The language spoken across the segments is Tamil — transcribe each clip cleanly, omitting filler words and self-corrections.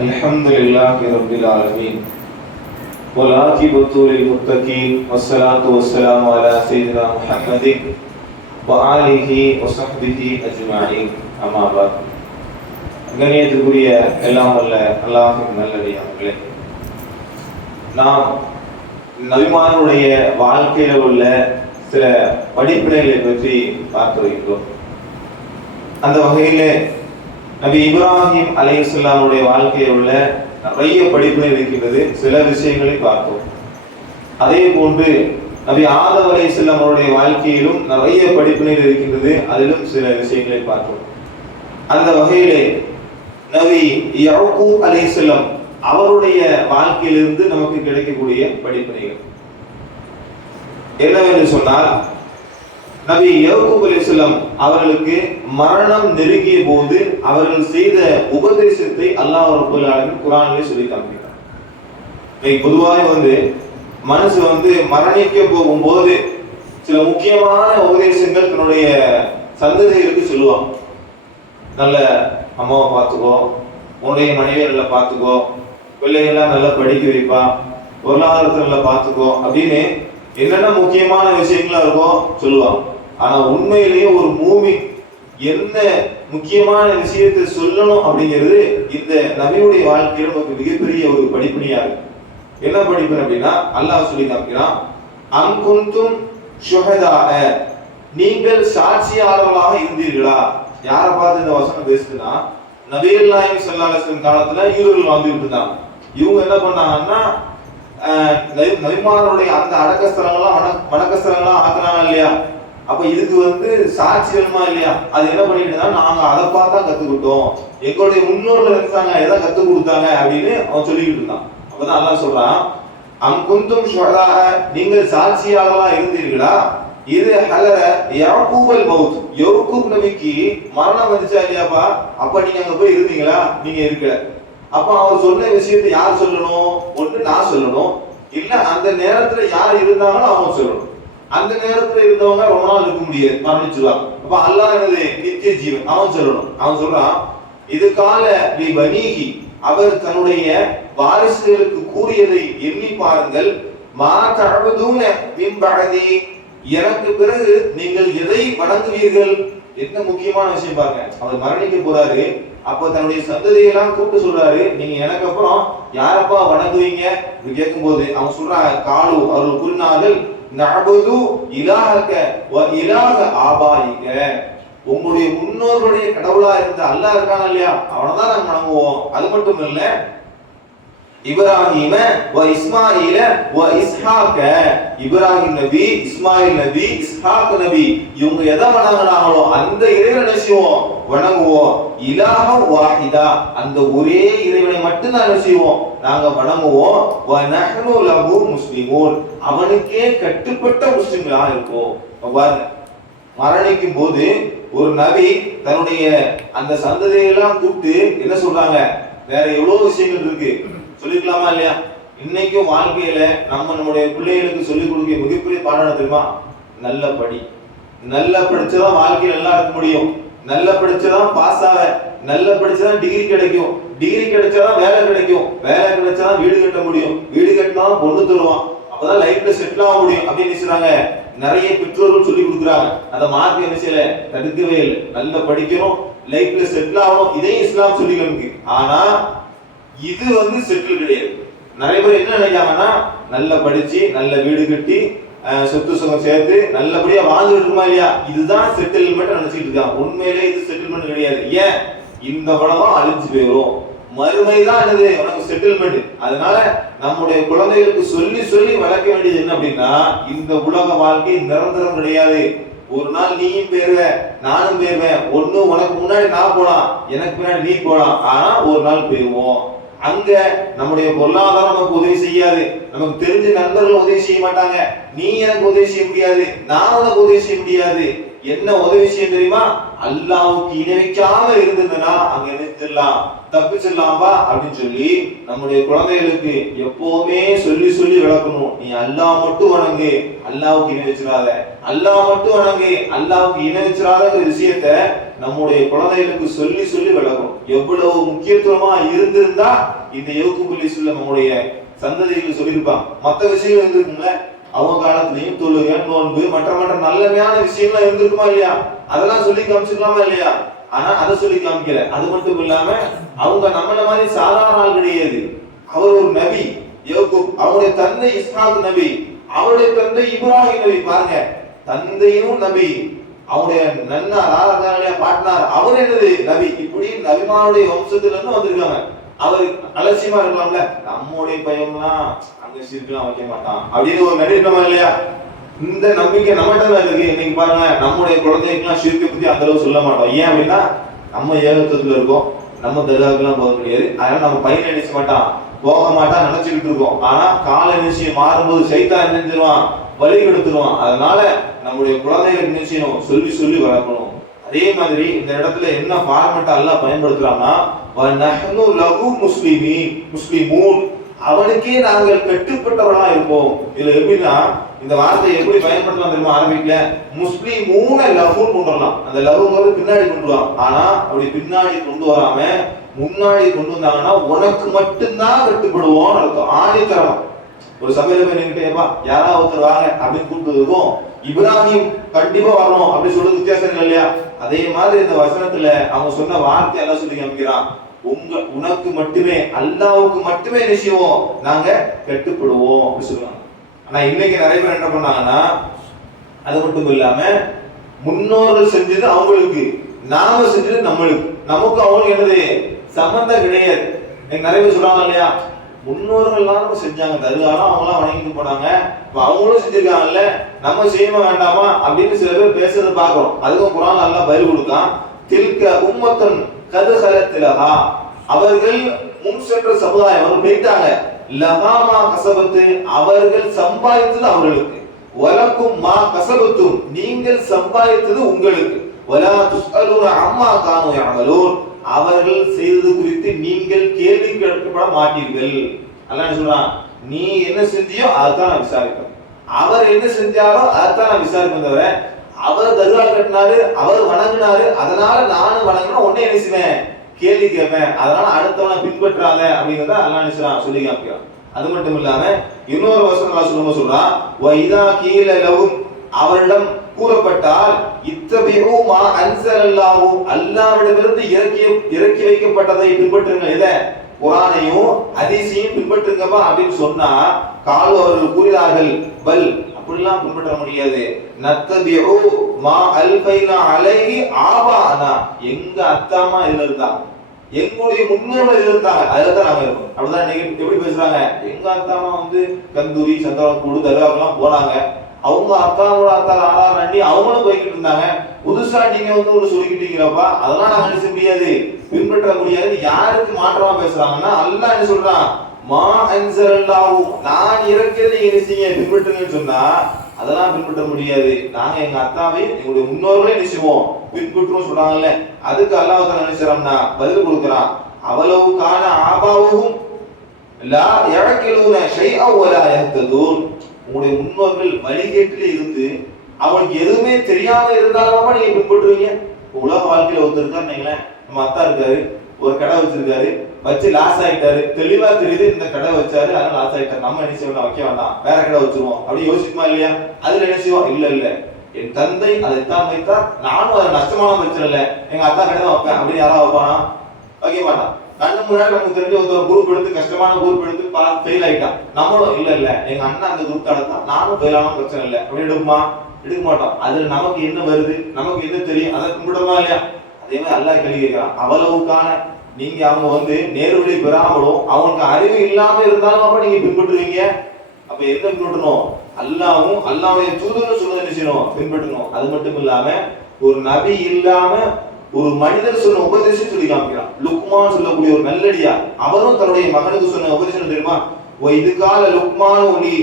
الحمد لله رب العالمين والعاقبة للمتقين والصلاة والسلام على سيدنا محمد وآله وصحبه أجمعين أما بعد. கண்ணியத்திற்குரிய எல்லாம் வல்ல அல்லாஹ்வின் நல்லடியார்களே, நாம் நபிமானுடைய வாழ்க்கையில உள்ள சில படிப்பினைகளை பற்றி பார்த்து வருகின்றோம். அந்த வகையிலே நபி இப்ராஹிம் அலைஹிஸ்ஸலாமுடைய வாழ்க்கையில் உள்ள நிறைய படிப்பினை இருக்கின்றது. சில விஷயங்களை பார்த்தோம். அதே போன்று நபி ஆதம் அலைஹிஸ்ஸலாம் அவருடைய வாழ்க்கையிலும் நிறைய படிப்பினைகள் இருக்கின்றது. அதிலும் சில விஷயங்களை பார்த்தோம். அந்த வகையிலே நபி யாக்கூப் அலைஹிஸ்ஸலாம் அவருடைய வாழ்க்கையிலிருந்து நமக்கு கிடைக்கக்கூடிய படிப்பினைகள் என்னவென்று சொன்னால், நபி யாக்கூப் அலைஹிஸ்ஸலாம் அவர்களுக்கு மரணம் நெருங்கிய போது அவர்கள் செய்த உபதேசத்தை அல்லாஹ் ரப்பல் ஆலமீன் குர்ஆனிலே சொல்லி காண்பிக்கிறார். பொதுவாக மனசு மரணிக்க போகும்போது சில முக்கியமான உபதேசங்கள் தன்னுடைய சந்ததிகளுக்கு சொல்லுவாங்க. நல்ல அம்மாவை பார்த்துக்கோ, உன்னுடைய மனைவியை நல்லா பார்த்துக்கோ, பிள்ளைகள்லாம் நல்லா படிக்க வைப்பா, பொருளாதாரத்தை நல்லா பார்த்துக்கோ அப்படின்னு என்னென்ன முக்கியமான விஷயங்களா இருக்கோ சொல்லுவாங்க. ஆனா உண்மையிலேயே ஒரு மூமின் என்ன முக்கியமான விஷயத்தை சொல்லணும் அப்படிங்கிறது இந்த நபியுடைய வாழ்க்கையில நமக்கு மிகப்பெரிய ஒரு படிப்பினையா இருக்கு. என்ன படிப்பு அப்படின்னா, அல்லாஹ் சொல்லி காமிக்கிறான், அம் குந்தும் ஷுஹதாஅ, நீங்கள் சாட்சியாளர்களாக இருந்தீர்களா. யாரை பார்த்து இந்த வசனம் பேசுதுன்னா, நபிகள் நாயகம் ஸல்லல்லாஹு அலைஹி வஸல்லம் காலத்துல யூதர்கள் வாழ்ந்துட்டு இருந்தாங்க. இவங்க என்ன பண்ணாங்கன்னா, நபிமார்களுடைய அந்த அடக்கஸ்தலங்கள்லாம் வணக்கஸ்தலங்களா ஆக்குறாங்க இல்லையா. அப்ப இதுக்கு சாட்சி வேணுமா இல்லையா. அது என்ன பண்ணிட்டு நாங்க அதை பார்த்தா கத்துக்கிட்டோம், எங்களுடைய முன்னோர்கள் இருந்தாங்க, எதை கத்து கொடுத்தாங்க அப்படின்னு அவன் சொல்லிக்கிட்டு இருந்தான். அப்பதான் அல்லாஹ் சொல்றான், அம் குந்தும் ஷுஹதாஅ, நீங்கள் சாட்சியாளர்களா இருந்தீர்களா, இது ஹலர யாக்கூபல் மௌத், யாக்கூப் நபிக்கு மரணம் வந்துச்சா இல்லையாப்பா, அப்ப நீங்க அங்க போய் இருந்தீங்களா, நீங்க இருக்கல. அப்ப அவர் சொன்ன விஷயத்தை யார் சொல்லணும்? ஒன்று நான் சொல்லணும், இல்ல அந்த நேரத்துல யார் இருந்தாங்களோ அவங்க சொல்லணும். அந்த நேரத்துல இருந்தவங்க ரொம்ப நாள் இருக்க முடியாது, மரணிச்சுவாங்க. அப்ப அல்லாஹ் என்னது நித்திய ஜீவன், அவன் சொல்லணும். அவன் சொல்றான், இது கால லி பனீஹி, அவர் தன்னுடைய வாரிசுகளுக்கு கூறியதை எண்ணி பாருங்கள், மா தஅபுதூன மின் பஅதி, எனக்கு பிறகு நீங்கள் எதை வணங்குவீர்கள். என்ன முக்கியமான விஷயம் பாருங்க. அவர் மரணிக்க போறாரு, அப்ப தன்னுடைய சந்ததியெல்லாம் கூப்பிட்டு சொல்றாரு, நீங்க எனக்கு அப்புறம் யாரப்பா வணங்குவீங்க கேட்கும் போது அவன் சொல்றான், காலு, அவர்கள் கூறினார்கள், நஅபுது இலாஹக வ இலாஹ ஆபாயிக, உங்களுடைய முன்னோர்களுடைய கடவுளா இருந்த அல்லாஹ் இருக்கான இல்லையா, அவனை தான் நாங்க வணங்குவோம். அது மட்டும் இல்ல, இப்ராஹிம வ இஸ்மாயில வ இஸ்ஹாக, இப்ராஹிம் நபி, இஸ்மாயில் நபி, இஸ்ஹாக் நபி, இவங்க எதை வணங்குனாங்களோ அந்த இறைவனை செய்வோம், வணங்குவோம். இலாஹ வாஹிதா, அந்த ஒரே இறைவனை மட்டும் தான் செய்வோம், நாங்க வணங்குவோம். வ நஹ்னு லஹு முஸ்லிமூன், அவனுக்கே கட்டுப்பட்ட முஸ்லிம்களா இருப்போம். மரணிக்கும் போது ஒரு நபி தன்னுடைய அந்த சந்ததியெல்லாம் கூப்பிட்டு என்ன சொல்றாங்க, வேற எவ்வளவு விஷயங்கள் இருக்கு சொல்லிக்கலாமா இல்லையா. இன்னைக்கும் வாழ்க்கையில நம்மளுடைய பிள்ளைகளுக்கு சொல்லிக் கொடுக்க மிகப்பெரிய பாடம் தெரியுமா, நல்ல படி. நல்ல படிச்சதான் வாழ்க்கையில நல்லா இருக்க முடியும், நல்ல படிச்சதான் பாஸ் ஆக, நல்ல படிச்சதான் டிகிரி கிடைக்கும், டிகிரி கிடைச்சாதான் வேலை கிடைக்கும், வேலை கிடைச்சாதான் வீடு கட்ட முடியும், வீடு கட்டினாதான் பொண்ணு தருவான், அப்பதான் லைஃப்ல செட்டில் ஆக முடியும் அப்படின்னு சொல்றாங்க. நிறைய பெற்றோர்கள் சொல்லி கொடுக்குறாங்க. அதை மார்க் என்ன செய்யல, தடுக்கவே இல்லை. நல்ல படிக்கணும், லைஃப்ல செட்டில் ஆகணும், இதையும் இஸ்லாம் சொல்லி காமிக்கு. ஆனா இது செட்டில் கிடையாது. நிறைய பேர் என்ன நினைக்காங்கன்னா, நல்லா படிச்சு நல்ல வீடு கட்டி சொத்து சுகம் சேர்த்து நல்லபடியா வாழ்ந்துட்டு இருக்குமா இல்லையா, இதுதான் செட்டில்மெண்ட் நினைச்சிட்டு இருக்காங்க. உண்மையிலே இது செட்டில்மெண்ட் கிடையாது. ஏன், இந்த உலகம் அழிஞ்சு போயிடும், மறுமைதான் என்னது உனக்கு செட்டில்மெண்ட். அதனால நம்முடைய குழந்தைகளுக்கு சொல்லி சொல்லி வளர்க்க வேண்டியது என்ன அப்படின்னா, இந்த உலக வாழ்க்கை நிரந்தரம் கிடையாது. ஒரு நாள் நீயும் போயிருவ, நானும் போயிருவேன். ஒண்ணு உனக்கு முன்னாடி நான் போலாம், எனக்கு பின்னாடி நீ போலாம், ஆனா ஒரு நாள் போயிருவோம். அங்க நம்முடைய பொருளாதாரம் நமக்கு உதவி செய்யாது, நமக்கு தெரிஞ்ச நண்பர்கள் உதவி செய்ய மாட்டாங்க, நீ எனக்கு உதவி செய்ய முடியாது, நான் உனக்கு உதவி செய்ய முடியாது. என்ன உதவி செய்ய தெரியுமா, அல்லாஹ்வுக்கு இணை வைக்காம இருந்ததுன்னா அங்க நிறுத்திடலாம், தப்பிச்சிடலாம்பா அப்படின்னு சொல்லி நம்முடைய குழந்தைகளுக்கு எப்பவுமே சொல்லி சொல்லி விளக்கணும். நீ அல்லாஹ் மட்டும் வணங்கு, அல்லாஹ்வுக்கு இணை வச்சிடாத, அல்லாஹ் மட்டும் வணங்கு, அல்லாஹ்வுக்கு இணை வச்சிடாதங்கிற விஷயத்த நம்முடைய குழந்தைகளுக்கு சொல்லி சொல்லி விளக்கணும். எவ்வளவு முக்கியத்துவமா இருந்திருந்தா இந்த யக்கூப் அலைஹிஸ்ஸலாம் நம்முடைய சந்ததிகளுக்கு சொல்லியிருப்பாங்க. மற்ற விஷயங்கள் இருந்திருக்குங்கள, அவங்க காலத்திலையும் தொழுகை, நோன்பு, மற்ற நல்லமையான விஷயங்கள்லாம் இருந்திருக்குமா இல்லையா? அதெல்லாம் சொல்லி காமிச்சிருக்கலாமா இல்லையா? ஆனா அதை சொல்லி காமிக்கல. அது மட்டும் இல்லாம அவங்க நம்மள மாதிரி சாதாரண ஆள் கிடையாது. அவர் ஒரு நபி யக்கூப், அவருடைய தந்தை இஸ்ஹாக் நபி, அவருடைய தந்தை இப்ராஹிம் நபி. பாருங்க, தந்தையும் நபி, அவருடைய நன்னார் பாட்னார் அவர் என்னது நபி. இப்படி நபிமாருடைய வம்சத்துல இருந்து வந்திருக்காங்க. அவர் அலட்சியமா இருக்கலாம்ல, நம்முடைய பையன்லாம் அங்க சிரிக்கலாம் வைக்க மாட்டான் அப்படின்னு ஒரு நடிக்கமா இல்லையா? இந்த நம்பிக்கை நம்மகிட்ட தான் இருக்கு. இன்னைக்கு பாருங்க, நம்முடைய குழந்தைகளுக்குலாம் சிரிக்கை பத்தி அந்த அளவு சொல்ல மாட்டோம். ஏன் அப்படின்னா நம்ம ஏகத்துவத்துல இருக்கோம், நம்ம தர்காவுக்குலாம் போக முடியாது. அதனால நம்ம பையன் நினைச்ச மாட்டான், போக மாட்டான் நினைச்சுக்கிட்டு இருக்கோம். ஆனா கால நிச்சயம் மாறும்போது சைத்தான் நினைச்சிருவான், வழி கெடுத்துருவான். அதனால நம்முடைய குழந்தைகளுக்கு நிச்சயம் சொல்லி சொல்லி வளர்க்கணும். அதே மாதிரி இந்த இடத்துல என்ன ஃபார்மட்டா எல்லாம் பயன்படுத்துறாங்கன்னா, வநஹ்னு லஹு முஸ்லிமூன், அவனுக்கே நாங்கள் கட்டுப்பட்டவர்களா இருப்போம். இதுல எப்படின்னா இந்த வார்த்தையை எப்படி பயன்படுத்தலாம் தெரியுமா? அரபிக்ல முஸ்லிமூன லஹுன்னு கொண்டு வரலாம். அந்த லஹுங்கிறது பின்னாடி கொண்டு வரலாம். ஆனா அப்படி பின்னாடி கொண்டு வராம முன்னாடி கொண்டு வந்தாங்கன்னா உனக்கு மட்டும்தான் கட்டுப்படுவோம் அர்த்தம். ஆணித்தரமா ஒரு சபையில போய் நின்றுட்டேப்பா யாராவது ஒருத்தர் வாங்க அப்படின்னு கூப்பிட்டு இப்ராஹிம் கண்டிப்பா வரணும் அப்படின்னு சொல்றது வித்தியாசம் இல்லையா? அதே மாதிரி இந்த வசனத்துல அவங்க சொன்ன வார்த்தை எல்லாம் சொல்லி காமிக்கிறான். உனக்கு மட்டுமே, அல்லாஹ்வுக்கு மட்டுமே நிச்சயம் நாங்க கட்டுப்படுவோம் அப்படி சொல்லுவாங்க. ஆனா இன்னைக்கு நிறைய பேர் என்ன பண்ணாங்கன்னா, அது மட்டும் இல்லாம முன்னோர்கள் செஞ்சது அவங்களுக்கு, நாம செஞ்சது நம்மளுக்கு, நமக்கு அவங்களுக்கு என்னது சம்பந்தம் கிடையாது. நிறைய பேர் சொல்றாங்க இல்லையா, முன்னோர்கள் எல்லாரும் செஞ்சாங்க, தருகாலம் அவங்களாம் வணங்கிட்டு போனாங்க, அவங்களும் செஞ்சிருக்காங்கல்ல, நம்ம செய்யமா வேண்டாமா அப்படின்னு சில பேர் பேசுறதை பார்க்கிறோம். அதுக்கும் குர்ஆன் அல்லாஹ் பதில் கொடுத்தான். தில்க உம்மத்துன் கத் கலத் லஹா, அவர்கள் முன் சென்ற சமுதாயம், அவர்கள் போயிட்டாங்க. லஹா மா கஸபத்து, அவர்கள் சம்பாதித்தது அவர்களுக்கு. வலக்கும் மா கஸபத்தும், நீங்கள் சம்பாதித்தது உங்களுக்கு. வலா துஸ்அலூன அம்மா கானூ யஅமலூன், அவர்கள் செய்தது குறித்து நீங்கள் கேள்வி கேட்கப்பட மாட்டீர்கள். அல்லாஹ் என்ன சொல்றான்? நீ என்ன செஞ்சியோ அதான் நான் விசாரிப்பேன், அவர் என்ன செஞ்சாரோ அதான் நான் விசாரிப்பேன். தவிர அவர் தர்கா கட்டினாரு, அவர் வணங்கினாரு, அதனால நானும் வணங்கணும் உடனே என்ன செய்வேன் கேள்வி கேட்பேன், அதனால அடுத்தவனை பின்பற்றாத அப்படிங்கிறத அல்லாஹ் என்ன செய்றான் சொல்லி காமிக்கிறான். அது மட்டும் இல்லாம இன்னொரு வசனம் அல்லாஹ் சொல்றான், வ இதா கீல லஹும், அவரிடம் கூறப்பட்டால் இத்தபிஉ மா அன்ஸலல்லாஹு, அல்லாஹ்விடமிருந்து இறக்கி வைக்கப்பட்டதை பின்பற்றுங்கள். எதை? குர்ஆனையும் ஹதீஸையும் பின்பற்றுங்கப்பா அப்படின்னு சொன்னா, கால் அவர்கள் கூறினார்கள், பல் அப்படிலாம் பின்பற்ற முடியாது, நத்தபிஉ மா அல்பைனா அலைஹி ஆபானா, எங்க அத்தாமா இதுல இருந்தாங்க, எங்களுடைய முன்னோர்கள் இருந்தாங்க, அதுல தான் நாங்க இருக்கோம். அப்படிதான் இன்னைக்கு எப்படி பேசுறாங்க, எங்க அத்தாமா கந்தூரி சந்திரக்கூடு தர்காவுக்குலாம் போனாங்க, அவங்க அத்தாவோட அத்தா ஆறா நண்டி அவங்களும் போய்கிட்டு இருந்தாங்க, புதுசா நீங்க ஒண்ணு சொல்லிக்கிட்டீங்களப்பா, அதெல்லாம் நாங்க நினைச்ச முடியாது, பின்பற்ற முடியாது. யாருக்கு மாற்றமா பேசுறாங்கன்னா, அல்லாஹ் என்ன சொல்றான், மா அன்ஸலல்லாஹு, நான் இறக்கிறதை நீங்க நினைச்சீங்க பின்பற்றுங்கன்னு சொன்னா அதெல்லாம் பின்பற்ற முடியாது. நாங்க எங்க அத்தாவை எங்களுடைய முன்னோர்களே நினைச்சுவோம் பின்பற்றுவோம் சொல்றாங்கல்ல, அதுக்கு அல்லாஹ் தஆலா நினைச்சறான்னா பதில் கொடுக்கறான். அவலவு கான ஆபாவுஹும் லா யஅகிலூன ஷைஅ வலா யஹ்ததூன், உங்களுடைய முன்னோர்கள் வழிகேட்டிலே இருந்து அவங்களுக்கு எதுவுமே தெரியாம இருந்தாலுமா நீங்க பின்பற்றுவீங்க. உலக வாழ்க்கையில ஒருத்தர் இருக்காருன்னு, நம்ம அத்தா இருக்காரு, ஒரு கடை வச்சிருக்காரு, வச்சு லாஸ் ஆயிட்டாரு, தெளிவா தெரியுது இந்த கடை வச்சாரு அதனால லாஸ் ஆயிட்டாரு, நம்ம என்ன செய்வோம், வைக்க வேண்டாம் வேற கடை வச்சிருவோம் அப்படி யோசிக்குமா இல்லையா? அதுல என்ன செய்வோம், இல்ல என் தந்தை அதைத்தான் வைத்தார், நானும் அதை நஷ்டமான வச்சிடல, எங்க அத்தா கடை தான் வைப்பேன் அப்படின்னு யாராவது வைப்பானா? வைக்க மாட்டான். கண்ணு முன்னாடி நமக்கு தெரிஞ்ச ஒருத்தர் குரூப் எடுத்து கஷ்டமான குரூப் எடுத்து ஃபெயில் ஆயிட்டான், நம்மளும் இல்ல எங்க அண்ணன் அந்த குரூப் நடத்தான், நானும் ஃபெயில் ஆனாலும் பிரச்சனை இல்லை அப்படி எடுக்குமா? எடுக்க மாட்டோம். அதுல நமக்கு என்ன வருது, நமக்கு என்ன தெரியும், அதை கும்பிடுறோமா இல்லையா? அதே மாதிரி அல்லாஹ் கேள்வி கேட்கிறான், அவ்வளவுக்கான நீங்க அவங்க நேர்வழி பெறாமலும் அவங்களுக்கு அறிவு இல்லாம இருந்தாலும் அப்ப நீங்க பின்பற்றுவீங்க. அப்ப எந்த பின்பற்றணும்? அல்லாஹ்வும் அல்லாஹ்வுடைய தூதரும் சொல்றதை என்ன செய்யணும், பின்பற்றணும். அது மட்டும் இல்லாம ஒரு நபி இல்லாம ஒரு மனிதர் சொன்ன உபதேசம் சொல்லி காமிக்கிறான். லுக்மான் சொல்லக்கூடிய ஒரு நல்லடியா, அவரும் தன்னுடைய மகனுக்கு சொன்ன உபதேசம் தெரியுமா? இது கால லுக்மான் ஒலி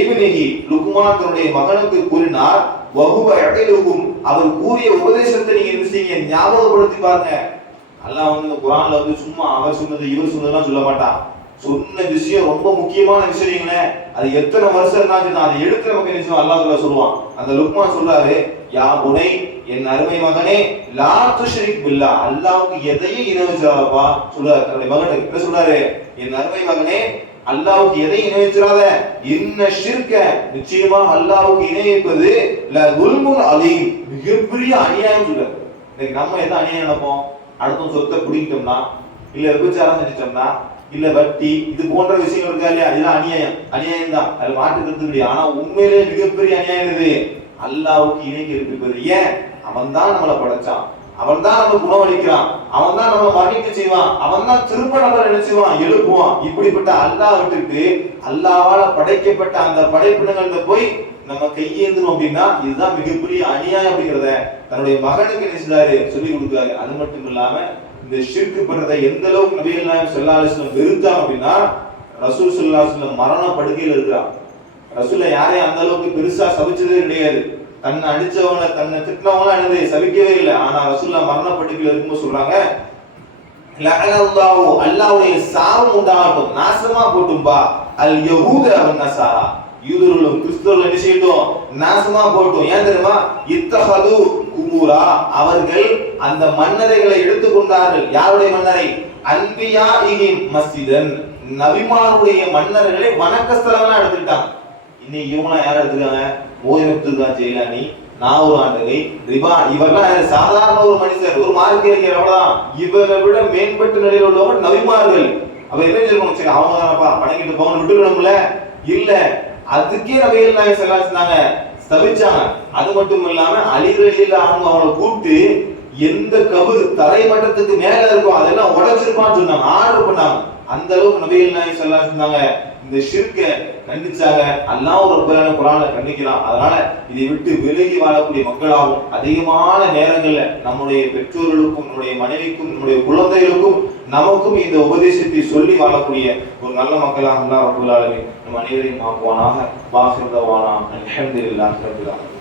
இப்னிஹி, லுக்மான் தன்னுடைய மகனுக்கு கூறினார், வஹுவ யஅலுஹும், அவர் கூறிய உபதேசத்தை நீங்க என்ன செய்யுங்க, ஞாபகப்படுத்தி பாருங்க. அல்லாஹ் இந்த குர்ஆன்ல சும்மா அவர் சொன்னது இவர் சொன்னதெல்லாம் சொல்ல மாட்டான். சொன்ன விஷயம் ரொம்ப முக்கியமான விஷயங்களே, அது எத்தனை வருஷம் இருந்தாலும் அதை எடுத்து நமக்கு என்ன அல்லாஹ் சொல்லுவான். அந்த லுக்மான் சொல்றாரு, யா புனை, என் அருமை மகனே, லா துஷ்ரிக் பில்லாஹ், அல்லாஹ்வுக்கு எதையும் இணை வச்சிராதப்பா சொல்றாரு தன்னுடைய மகனுக்கு. என்ன சொல்றாரு? என் அருமை மகனே, அல்லாஹ்வுக்கு எதையும் இணை வச்சிராத. இன்ன ஷிர்க, நிச்சயமா அல்லாஹ்வுக்கு இணை வைப்பது லகுல்முல் அலீம், மிகப்பெரிய அநியாயம் சொல்றாரு. இன்னைக்கு நம்ம எதை அநியாயம் நினைப்போம்? அடுத்த சொத்தை பிடிக்கிட்டோம்னா, இல்ல விபச்சாரம் செஞ்சிட்டோம்னா, இல்ல வட்டி, இது போன்ற விஷயங்கள் இருக்கா இல்லையா, இதெல்லாம் அநியாயம். அநியாயம் தான், அது மாற்றுக்கிறது இல்லையா. ஆனா உண்மையிலே மிகப்பெரிய அநியாயம் இது அல்லாஹ்வுக்கு இணை கற்பிப்பது. ஏன்? அவன் தான் நம்மளை படைச்சான், அவன் தான் நமக்கு உணவளிக்கிறான், அவன் தான் நம்மளை மன்னிக்க செய்வான், அவன் தான் திரும்ப நம்மளை நினைச்சுவான், எழுப்புவான். இப்படிப்பட்ட அல்லாஹ் விட்டுட்டு அல்லாஹ்வால படைக்கப்பட்ட அந்த படைப்பினங்கள்ட்ட போய் நம்ம கையேந்தணும் அப்படின்னா இதுதான் மிகப்பெரிய அநியாயம் அப்படிங்கிறத தன்னுடைய மகனுக்கு என்ன செய்றாரு? சொல்லி கொடுக்குறாரு. அது மட்டும் இல்லாம இந்த ஷிர்க் பண்றதை எந்த அளவுக்கு நபிகள் நாயகம் ஸல்லல்லாஹு அலைஹி வஸல்லம் வெறுத்தாங்க அப்படின்னா, ரசூல் ஸல்லல்லாஹு அலைஹி வஸல்லம் மரண படுக்கையில் இருக்கிறார். ரசூல யாரையும் அந்த அளவுக்கு பெருசா சபிச்சதே கிடையாது. தன்னை அடிச்சவங்க, தன்னை திட்டினவங்க என்னது சபிக்கவே இல்லை. ஆனா ரசூல்லா மரண படுக்கையில் இருக்கும்போது சொல்றாங்க, லஅனல்லாஹு, அல்லாஹ்வுடைய சாபம் உண்டாகட்டும், நாசமா போட்டும்பா, அல் யஹூத வன் நஸாரா, யூதர்களும் கிறிஸ்தவர்களும் என்ன செய்யட்டும்? நாசமா போட்டும். ஏன் தெரியுமா? இத்தஹது குபூரா, அவர்கள் அந்த மன்னரைகளை எடுத்துக்கொண்டார்கள். யாருடைய மன்னரை? அன்பியாஇஹிம் மஸ்ஜிதன், நபிமாருடைய மன்னர்களை வணக்கஸ்தலங்களா எடுத்துட்டாங்க. இன்னைக்கு இவங்க யார் எடுத்துக்காங்க? மோதினத்துல்லா ஜெயிலானி, நாவூர் ஆண்டகை, ரிபான், இவரெல்லாம் சாதாரண ஒரு மனுஷர், ஒரு மார்க்கறிஞர், அவ்வளவுதான். இவரை விட மேம்பட்ட நிலையில் உள்ளவங்க நபிமார்கள். அப்ப என்ன சொல்லணும்? சரி, அவங்க தானப்பா வணங்கிட்டு போங்க விட்டுக்கணும்ல? இல்ல, அதுக்கே நபிகள் நாயகம் ஸல்லல்லாஹு அலைஹி வஸல்லம் ஸ்தபிச்சாங்க. அது மட்டும் இல்லாம அலி ரலியல்லாஹு அன்ஹு அவங்களை கூப்பிட்டு எந்த கபர் தரை மட்டத்துக்கு மேல இருக்கும் அதெல்லாம் உடைச்சிருப்பான்னு சொன்னாங்க, ஆர்டர் பண்ணாங்க. அந்த அளவுக்கு நபிகள் நாயகம் ஸல்லல்லாஹு அலைஹி வஸல்லம் இந்த ஷிர்க்கை கண்டிச்சாங்க. அல்லாஹ் ஒரு குர்ஆன்ல கண்டிக்கிறான். அதனால இதை விட்டு விலகி வாழக்கூடிய மக்களாகவும் அதிகமான நேரங்கள்ல நம்முடைய பெற்றோர்களுக்கும், நம்முடைய மனைவிக்கும், நம்முடைய குழந்தைகளுக்கும், நமக்கும் இந்த உபதேசத்தை சொல்லி வாழக்கூடிய ஒரு நல்ல மக்களாக அல்லாஹ் ரப்பல் ஆலமீன் நம் அனைவரையும் ஆக்குவானாக. வாஹிர் தவானா அல்ஹம்துலில்லாஹி ரப்பில் ஆலமீன்.